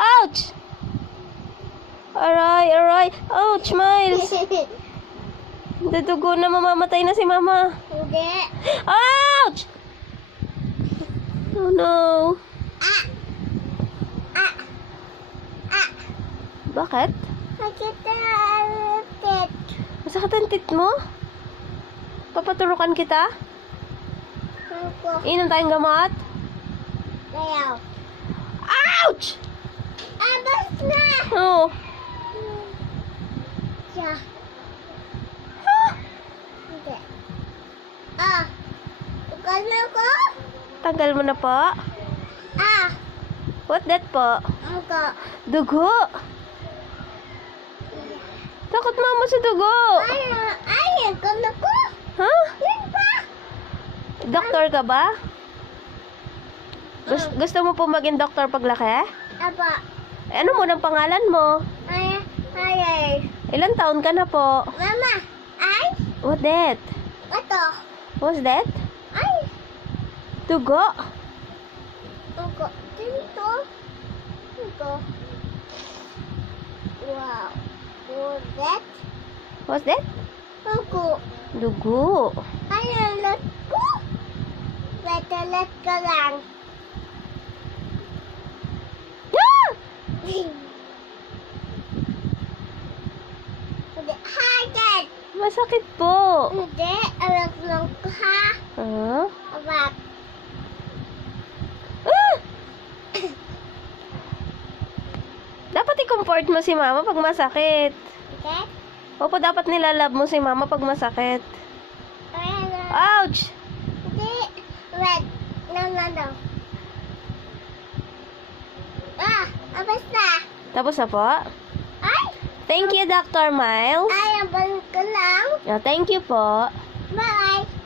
Ouch! Aray, aray. Ouch, Miles. Dudugo na, mamamatay na si Mama. Hindi. Ouch! Oh no. Bakit? Makita tit. Masakit ang tit mo? Papaturukan kita? Ako. Inom tayong gamot? Ayaw. Ouch! Abas na. Oh. Siya. Huh? Hindi. Tukal na ko? Tanggal mo na po. What that po? Ako. Dugo. Takot mama sa dugo. Ayaw ko na ko. Ha? Yan pa. Doktor ka ba? Gusto mo po maging doktor paglaki? Apa. Ano mo ng pangalan mo? Ay. Ilan taon ka na po? Mama. Ay. What that? Ito. What's that? Ay. Dugo. Ako. Dito. Ito. Wow. What's that? What's that? Ako. Dugo. Ayaw let ko. Let ka lang. Ah! Hindi. Hagat. Masakit po. Hindi. Alam lang ko ha. Huh? Abap. Ah! Dapat i-comfort mo si Mama pag masakit. Okay? Opo, dapat nilalab mo si Mama pag masakit. Ayan. Ouch! Hindi. Wait. No. Abas na. Tapos na po. Ay. Thank you, Dr. Miles. Ayaw ba ko lang? Thank you po. Bye.